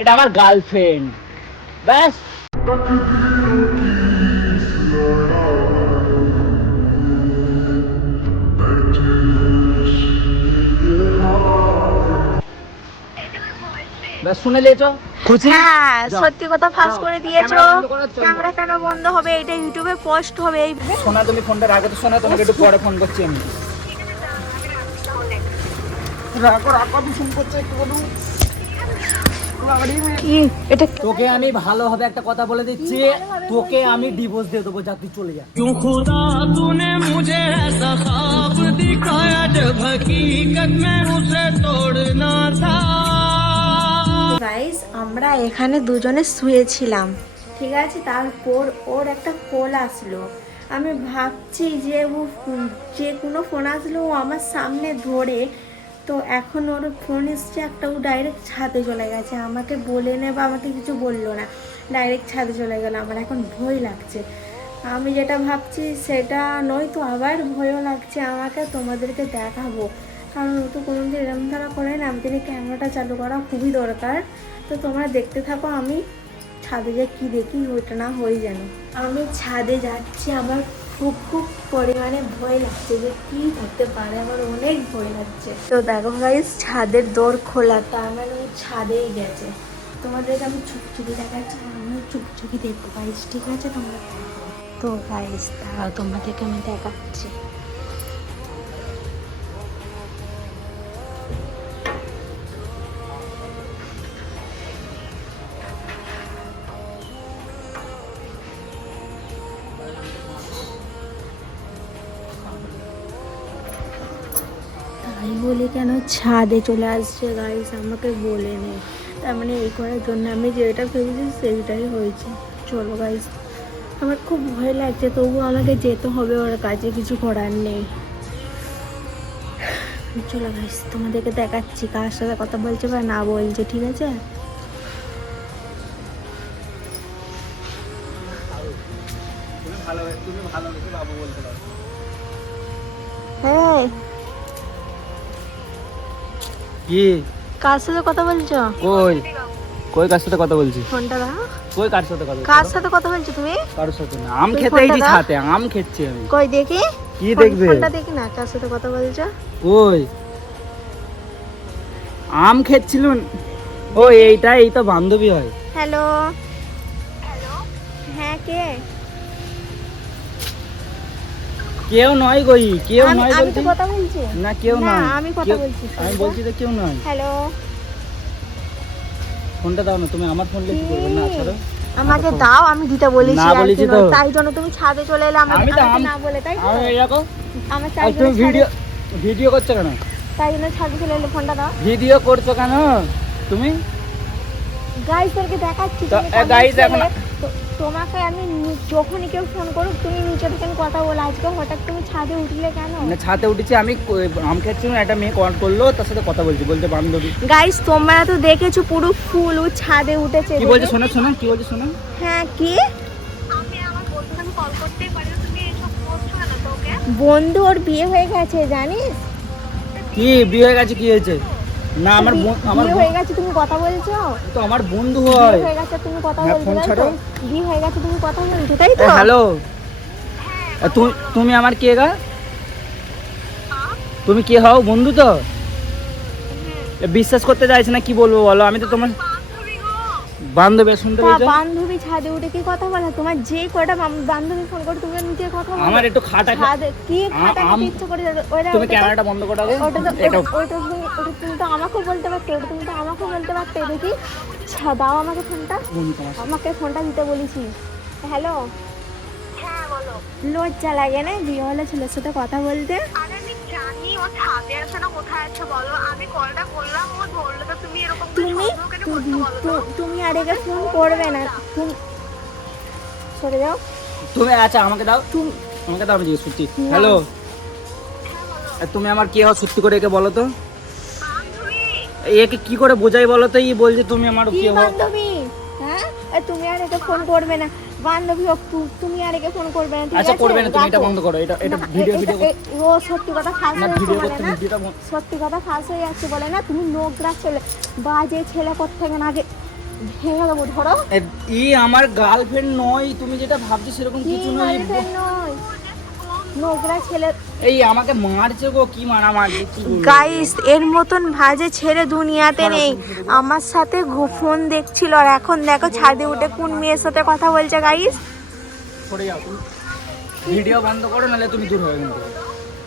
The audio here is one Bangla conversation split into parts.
এটা আমার গার্লফ্রেন্ড ব্যাস। শুনে লিয়েছো খুশি? হ্যাঁ সত্যি কথা ফাঁস করে দিয়েছো। ক্যামেরা কেন বন্ধ হবে? এটা ইউটিউবে পোস্ট হবে। এই শোনা তুমি ফোনটা রাখো তো। শোনা তোমাকে একটু পরে ফোন করছি আমি। রাখো রাখো, আমি ফোন করছি একটু বলুন। এটা তোকে আমি ভালোভাবে একটা কথা বলে দিচ্ছি, তোকে আমি ডিভোর্স দিয়ে দেবো, যা তুই চলে যা। গাইস আমরা এখানে দুজনে শুয়েছিলাম, ঠিক আছে। তারপর ওর একটা কল আসলো। আমি ভাবছি যে ও যে কোনো ফোন আসলো ও আমার সামনে ধরে, তো এখন ওর ফোন এসছে একটা, ও ডাইরেক্ট ছাদে চলে গেছে। আমাকে বলে নে বা আমাকে কিছু বললো না, ডাইরেক্ট ছাদে চলে গেল। আমার এখন ভয় লাগছে। আমি যেটা ভাবছি সেটা নয় তো আবার ভয়ও লাগছে আমাকে। তোমাদেরকে দেখাবো, কারণ ও তো কোনোদিন এরম ধারা করে না। আমি জানি ক্যামেরাটা চালু করা খুবই দরকার। তো তোমরা দেখতে থাকো, আমি ছাদে যে কী দেখি ওইটা না হয়ে যেন। আমি ছাদে যাচ্ছি, আমার খুব খুব পরিমাণে ভয় লাগছে যে কী হতে পারে, আমার অনেক ভয় লাগছে। তো দেখো গাইস ছাদের দোর খোলা, তার মানে ও ছাদেই গেছে। তোমাদেরকে আমি চুপচুপি দেখাচ্ছি, আমিও চুপচুপি দেখবো গাইস, ঠিক আছে? তোমরা দেখো। তো গাইস দাঁড়াও, তোমাদেরকে আমি দেখাচ্ছি। তাই বলে কেন ছাদে চলে আসছে গাইস, আমাকে বলে নেই। তার মানে এই করার জন্য আমি যেটা ভেবেছি সেইটাই হয়েছে। চলো গাইস, আমার খুব ভয় লাগছে, তবুও আমাকে যেতে হবে ওর কাছে, কিছু করার নেই। চলো গাইস তোমাদেরকে দেখাচ্ছি কার সাথে কথা বলছে বা না বলছে, ঠিক আছে? হ্যাঁ কি কার সাথে কথা বলছো? কই কই কার সাথে কথা বলছি? ফোনটা দাও। কই কার সাথে কথা বলছি? কার সাথে কথা বলছো তুমি? কারোর সাথে না, আম তুই খেতে ফোনটা এই দাও। ছাতে আম খেচ্ছি আমি। কই দেখি, কি দেখবে? ফোনটা দেখি না, কার সাথে কথা বলছো? ওই আম খেচ্ছিল। ও এইটা, এই তো বান্ধবী হয়। হ্যালো হ্যালো, হ্যাঁ কে? কেউ নয় গই, কেউ আমি নয় আমি তো বলছি। কথা বলছি না কেউ না, নয়, আমি কথা কেউ- বলছি। আমি বলছি তো কেউ নয়। হ্যালো, ফোনটা দাও না, তুমি আমার ফোন লিখে করবে না, ছাড়ো। আমাকে দাও, আমি দিতে বলেছি না আর কি বলেছি নয়। তো। তাই জন্য তুমি ছাদে চলে এলে, আমি তো আমাকে না বলে, তাই তো? আমি এরকম। আমার আর চাই তুমি জন্য ভিডিও ভিডিও করছো কেন? তাই জন্য ছাদে চলে এলে। ফোনটা দাও। ভিডিও করছো কেন তুমি? গাইস তোকে দেখাচ্ছি, তো, তুমি কেমন guys, ছেলে। এখন- তোমাকে আমি যখনই কেউ ফোন করুক তুমি নিচে থেকে কথা বলো। আজকে হঠাৎ তুমি ছাদে উঠলে কেন? না ছাদে উঠেছি আমি, আম খাচ্ছিলাম, একটা মেয়ে কল করলো, তার সাথে কথা বলছি, বলতে বান্ধবী। গাইস তোমরা তো দেখেছো পুরো ফুল ও ছাদে উঠেছে। কি বলছে শোনো শোনো, কি বলছে শোনো। হ্যাঁ কি? আমি আমার বন্ধুকে কল করতেই পারি, তুমি এসব করছো কেন? তোকে বন্ধু ওর বিয়ে হয়ে গেছে জানিস? কি বিয়ে হয়ে গেছে? কি হয়েছে? না আমার আমার বিয়ে হয়ে গেছে, তুমি কথা বলছো? তো আমার বন্ধু বিয়ে হয়। হয়ে গেছে তুমি কথা হ্যাঁ, বলছো, ফোন তাই ছাড়ো। তো? বিয়ে হয়ে গেছে তুমি কথা বলছো, তাই তো? হ্যালো, তুমি আমার কে গা? তুমি কে হও? বন্ধু তো? বিশ্বাস করতে চাইছে না, কি বলবো বলো? আমি তো তোমার বান্ধবী গো। বান্ধবী, শুনতে তা পেয়েছো? বান্ধবী ছাদে উঠে কি কথা বলা? তোমার যে কটা বান্ধবী ফোন করে তুমি নিচে কথা বলো। আমার একটু খাটা ছাদে কি খাটা আম- ইচ্ছে করে ওরা? তুমি ক্যামেরাটা বন্ধ করো আগে। ওটা তো এটা তুমি তো আমাকেও বলতে পারতে, ওটা তুমি তো আমাকেও বলতে পারতে। দেখি দাও আমাকে ফোনটা, বন্ধু তোমার সাথে। আমাকে ফোনটা দিতে বলেছি। হ্যালো, হ্যাঁ বলো। লজ্জা লাগে না বিয়ে হলে ছেলের সাথে কথা বলতে? আরে আমি জানি ও ছাদে আছে না কোথায় আছে বলো। আমি কলটা করলাম, ও ধরলো, তো তুমি এরকম করে তুমি সন্দেহ কেন করছো বলো তো? তুমি আর একে ফোন করবে না। তুমি সরে যাও। তুমি আচ্ছা আমাকে দাও, তুমি আমাকে দাও, আমি জিজ্ঞেস করছি। না। হ্যালো, হ্যাঁ বলো। তুমি আমার কে হও সত্যি করে একে বলো তো। বান্ধবী। একে কি করে বোঝাই বলো তো? ই বলছে তুমি আমার কি কে হও। বান্ধবী? হ্যাঁ তুমি আর একে ফোন করবে না। বান্ধবী হোক, তুমি আর একে ফোন করবে না, ঠিক আচ্ছা আছে? করবে না, তুমি এটা রাখো। বন্ধ করো, এটা না, ভিডিও ও সত্যি কথা ফাঁস না, হয়ে যাচ্ছে ভিডিও বলে করতে না, ভিডিওটা সত্যি কথা ফাঁস হয়ে যাচ্ছে বলে না, তুমি নোংরা ছেলে, বাজে ছেলে কোত্থেকে না আগে ভেঙে দেবো, ধরো। আমার গার্লফ্রেন্ড নয়, তুমি যেটা ভাবছো সেরকম কি কিছু নয়। গার্লফ্রেন্ড নয়, নোংরা ছেলে। এই আমাকে মারছে গো, কি মারা মারছে কি বলবো? গাইস, এর মতন ভাজে ছেড়ে দুনিয়াতে নেই। আমার সাথে ফোন দেখছিল আর এখন দেখো ছাদে উঠে কোন মেয়ের সাথে কথা বলছে। গাইস সরে যাও তুমি, ভিডিও বন্ধ করো, নাহলে তুমি দূর হয়ে কিন্তু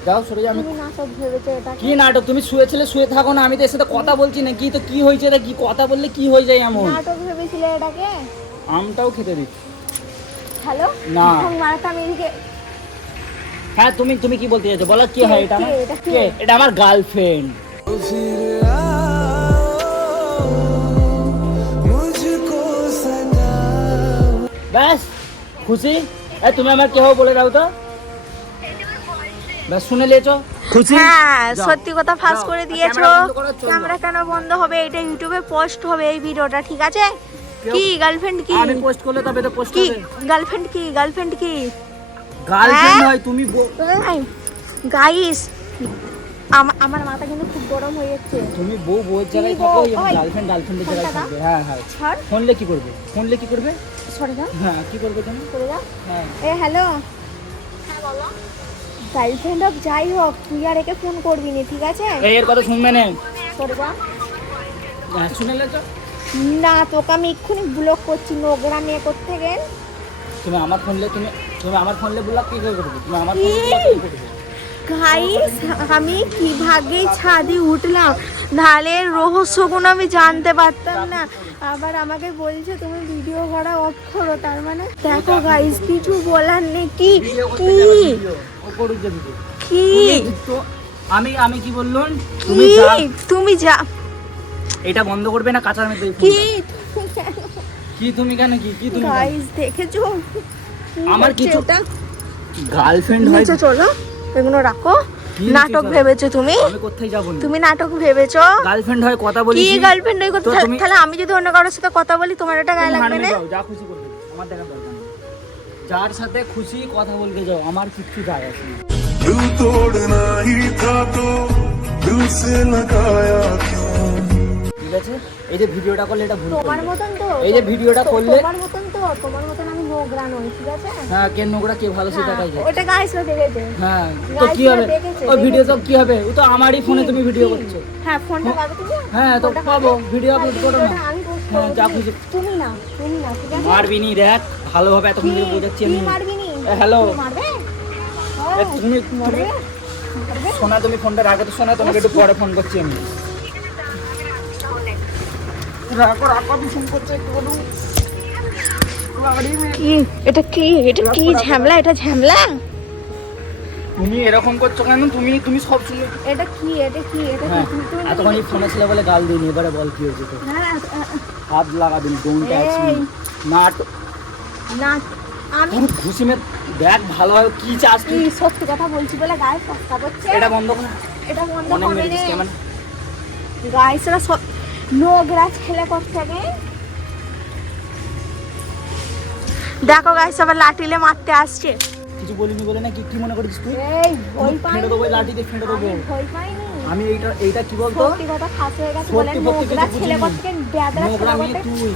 যাও, সরে যাও। আমি তুমি নাটক ভেবেছো এটা? কি নাটক? তুমি শুয়েছিলে, শুয়ে থাকো না, আমি তো এর সাথে কথা বলছি না। কি তো কি হয়েছে এটা? কি কথা বললে কি হয়ে যায় এমন? নাটক ভেবেছিলে এটাকে? আমটাও খেতে দিচ্ছি। হ্যালো না। মারাটা আমি এদিকে। হ্যাঁ, তুমি কি বলতে চাইছো বলো? কি হয় এটা? কে? এটা কে? কে? এটা আমার গার্লফ্রেন্ড। ব্যাস খুশি? তুমি আমার কে হো বলে দাও তো, ব্যাস শুনে লিয়েছো? খুশি? হ্যাঁ, যাও। সত্যি কথা ফাঁস যাও। করে দিয়েছো। ক্যামেরা বন্ধ করো, চল ক্যামেরা যাও। কেন বন্ধ হবে? এটা ইউটিউবে পোস্ট হবে এই ভিডিওটা, ঠিক আছে? কি গার্লফ্রেন্ড কি? আমি পোস্ট করলে তবে তো পোস্ট কি হবে। গার্লফ্রেন্ড কি? গার্লফ্রেন্ড কি? গার্লফ্রেন্ড হ্যাঁ? হয় তুমি গাইস, আমার মাথা কিন্তু খুব গরম হয়ে যাচ্ছে। তুমি বউ জায়গায় কি থাকো, বউ? ওই, গার্লফ্রেন্ডের জায়গায় ফোনটা দাও। থাকবে। হ্যাঁ হ্যাঁ, ছাড়, ফোনলে কি করবে? ফোনলে কি করবে? সরে যাও, হ্যাঁ, কি করবে তুমি? সরে যাও। হ্যাঁ, এ হ্যালো, হ্যাঁ বলো। গার্লফ্রেন্ড হোক যাই হোক, তুই আর একে ফোন করবি না, ঠিক আছে? এর কথা শুনবে না। সরে যা। হ্যাঁ, শুনে লেছো? না, তোকে আমি এক্ষুনি ব্লক করছি, নোংরা নিয়ে করতে গেল। তুমি আমার ফোনলে তুমি আমার ফোনলে ব্লক কি করে করবে? তুমি আমার ফোনলে ব্লক কি করে করবে? গাইস, আমি কি ভাগে ছাদে উঠলাম, নাহলে এর রহস্যগুলো আমি জানতে পারতাম না। আবার আমাকে বলছে তুমি ভিডিও করা অফ করো, তার মানে দেখো গাইস, কিছু বলার নেই। কি ভিডিও করতে কি যাবে, ভিডিও। ও করুক যে ভিডিও। কি আমি কি বললাম? কি তুমি যা, এটা বন্ধ করবে না, কাঁচার মধ্যে কি কি তুমি কেন কি তুমি গাইস দেখেছো? আমার হচ্ছে কিছু ওটা? গার্লফ্রেন্ড হয়। নিচে চলো, এগুলো রাখো। কি নিচে নাটক চলো? ভেবেছো তুমি? আমি কোথায় যাবো না? তুমি নাটক ভেবেছো? গার্লফ্রেন্ড হয় কথা বলি। কি গার্লফ্রেন্ড ওই কথা? তো তুমি- তাহলে আমি যদি অন্য কারোর সাথে কথা বলি তোমার এটা গায়ে লাগবে না? যা খুশি করবে, আমার দেখা দরকার নেই। যার সাথে খুশি কথা বলতে যাও, আমার কিচ্ছু যায় আসে না। दिल तोड़ना ही था तो दिल से लगाया क्यों। ঠিক আছে, এই যে ভিডিওটা করলে এটা ভুল তোমার করলে। মতন তো, এই যে ভিডিওটা করলে- তোমার মতন আমি নোংরা নই, ঠিক আছে? হ্যাঁ, কে নোংরা কে ভালো সেটা কাজ। ওটা গাইসরা দেখেছে। হ্যাঁ, তো কি হবে? দেখেছে, ওই ভিডিও তো কি হবে? ও তো আমারই ফোনে তুমি ভিডিও কি? করছো। হ্যাঁ, ফোনটা পাবে তুমি? হ্যাঁ, তো ফোনটা পাবো, পাবে? ভিডিও আপলোড করো না। ভিডিওটা আমি post হ্যাঁ, করবো, যা তুমি- খুশি। তুমি না, ঠিক আছে? মারবি নি, দেখ ভালোভাবে এতক্ষণ ধরে বোঝাচ্ছি কি আমি। মারবি নি? হ্যালো, তুমি মারবে? তুমি মারবে? মারবে? শোনা, তুমি ফোনটা রাখো তো, শোনা, তোমাকে একটু পরে ফোন করছি আমি। রাখো রাখো, আমি ফোন করছি, একটু বলুন। কি এটা? কি ঝামেলা? এটা ঝামেলা? তুমি এরকম করছো কেন? তুমি সব শুনে। এটা কি? হ্যাঁ, তুমি এতক্ষণ ফোনে ছিল বলে গাল দিইনি, এবারে বল কি হয়েছে তো? হাত লাগাবি, ডোন্ট টাচ মি। এই। নাট না, আমি পুরো ঘুষি মে দেখ ভালোভাবে কি চাস কি তুই। সত্যি কথা বলছি বলে গায়ে ফসকা করছে। এটা বন্ধ কর। এটা বন্ধ অনেক হবে মেরে না। দিস কেমন? গাইসরা সব নোংরা ছেলে করছে গে। দেখো গাইস, আবার লাঠিলে মারতে আসছে। কিছু বলিনি বলে না, কি মনে করিস তুই? এই ভয় পাই ফেলে দেবো, এই লাঠি দিয়ে ফেলে দেবো। ভয় পাইনি। আমি এইটা কি বলতো? সত্যি কথা ফাঁস হয়ে গেছে বলে সত্যি সত্যি নোংরা কিছু ছেলে বুঝিনি। করছে, বেদরা নোংরা ছেলে মেয়ে করছে। তুই।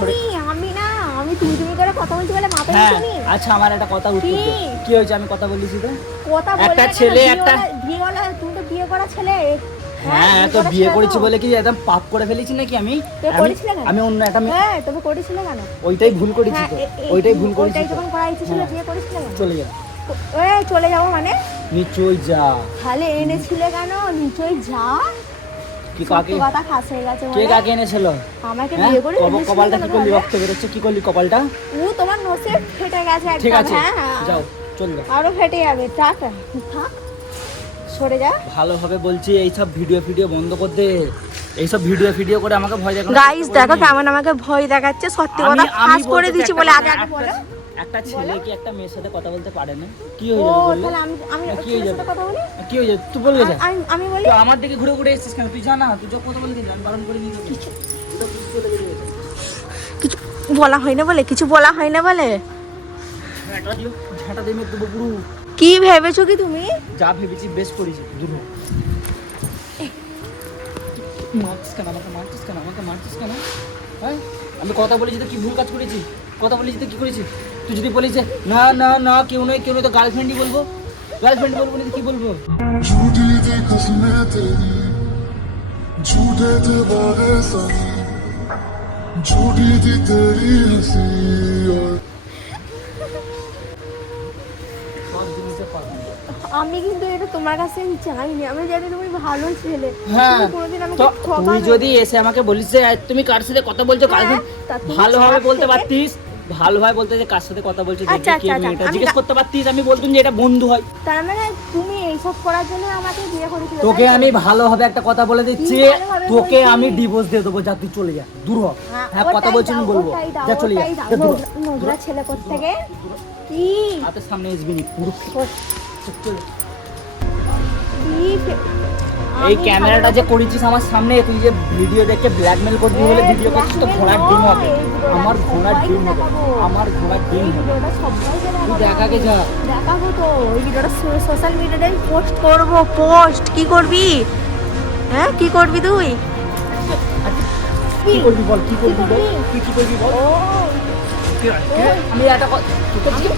তুমি, আমি না, আমি তুমি করে কথা বলছি বলে মাথায় হ্যাঁ, তুমি আচ্ছা, আমার একটা কথা উত্তর দে। কি? কি হয়েছে? আমি কথা বলেছি তো। কথা বলবে একটা কেন? ছেলে, একটা- বিয়েওয়ালা, তুমি তো বিয়ে করা ছেলে। হ্যাঁ, তো করা বিয়ে ছেলে করেছি তো। বলে কি একদম পাপ করে ফেলেছি নাকি আমি? তো করেছিলে কেন? আমি অন্য একটা মেয়ে- হ্যাঁ, তবে করেছিলে কেন? ওইটাই ভুল করেছি হ্যাঁ, তো। ওইটাই ভুল করেছি ওইটাই তো। যখন করা ইচ্ছে ছিল, হ্যাঁ। বিয়ে করেছিলে কেন? চলে যা, চলে যাবো মানে? নিচই যা। তাহলে এনেছিলে কেন? নিচই যা। কি কাকে? সত্যি কথা ফাঁস হয়ে গেছে কে বলে। কাকে এনেছিল? আমাকে হ্যাঁ, বিয়ে করে এনেছিলে কপালটা কেন কি করলি? তাহলে? রক্ত বেরোচ্ছে, কি করলি কপালটা? ও তোমার নসে ফেটে গেছে একদম। ঠিক আছে, হ্যাঁ, যাও, চল যা। আরো ফেটে যাবে। টাটা, থাক, সরে যা। ভালোভাবে বলছি, এইসব ভিডিও বন্ধ করে দে। এইসব ভিডিও করে আমাকে ভয় দেখানো। গাইস দেখো কেমন আমাকে ভয় দেখাচ্ছে। সত্যি কথা ফাঁস করে দিচ্ছি বলে আগে বলো। একটা ছেলে কি একটা মেয়ের সাথে কথা বলতে পারে না? কি ও হয়ে যাবে বললে? তাহলে আমি কি হয়ে ছেলের যাবে? সাথে কথা বলি? কি হয়ে যাবে? তুই বলবে যা। আমি বলি তুই আমার দিকে ঘুরে এসেছিস কেন? তুই জানা, তুই যখন কথা বলে দিলি আমি বারণ করে দিই কিছু। কিছু বলা হয় না বলে, কিছু বলা হয় না বলে। ঝাঁটা দিও, ঝাঁটা দিয়ে মেরে দেবো পুরো। কি ভেবেছো কি তুমি? যা ভেবেছি বেশ করেছি, দূর হ। মারছিস কেন আমাকে, মারছিস কেন আমাকে, মারছিস কেন? হ্যাঁ, আমি কথা বলেছি তো কি ভুল কাজ করেছি? কথা বলেছি তো কি করেছি? তুই যদি বলিস যে না না না কেউ নয় কেউ নয়, তো গার্লফ্রেন্ডই বলবো। গার্লফ্রেন্ড বলবো না তো কি বলবো? झूठी थी कसमें तेरी, झूठे थे वादे सही, झूठी थी तेरी हंसी और সব জিনিসে পারবো। আমি কিন্তু এটা তোমার কাছে আমি চাইনি, আমি জানি তুমি ভালো ছেলে। হ্যাঁ, তুমি কোনোদিন আমাকে তো ঠকাবে তুই না। যদি এসে আমাকে বলিস যে তুমি কার সাথে কথা বলছো, হ্যাঁ, গার্লফ্রেন্ড, তা তুমি ভালোভাবে ছাদ বলতে থেকে- পারতিস, ভালোভাবে বলতে যে কার সাথে কথা বলছো, আচ্ছা, দেখি কে আচ্ছা, মেয়েটা, আমি জিজ্ঞেস করতে পারতিস, আমি বলতুম যে এটা বন্ধু হয়। তার মানে তুমি এইসব করার জন্য আমাকে বিয়ে করেছিলে? তোকে তাই তো? আমি ভালোভাবে একটা কথা বলে দিচ্ছি, কি ভালোভাবে তোকে বলছি? আমি ডিভোর্স দিয়ে দেবো, যা তুই চলে যা, দূর হ। হ্যাঁ, কথা ওটাই বলছি আমি দাও, বলবো, ওটাই দাও, যা চলে যা, ওটাই দাও। যা দূর হ। নোংরা ছেলে কোত্থেকে? কি হাতের সামনে আসবি নি, পুরো চলে যা। কি এই আমি ক্যামেরাটা ভালো যে করেছিস আমার সামনে, তুই যে ভিডিও দেখে ব্ল্যাকমেল করবি বলে ভিডিও করছিস, তো ঘোড়ার ডিম হবে। আমার ঘোড়ার ডিম হবে, আমার ঘোড়ার ডিম এই হবে। ভিডিওটা সবাইকে তুই দেখাবো দেখাকে আমি। যা। দেখাবো তো, এই ভিডিওটা সোশ্যাল মিডিয়াতে আমি পোস্ট করব। পোস্ট কি করবি? হ্যাঁ, কি করবি তুই? কি করবি বল, কি করবি বল, করবি? তুই কি করবি বল? ও আমি একটা কথা তোকে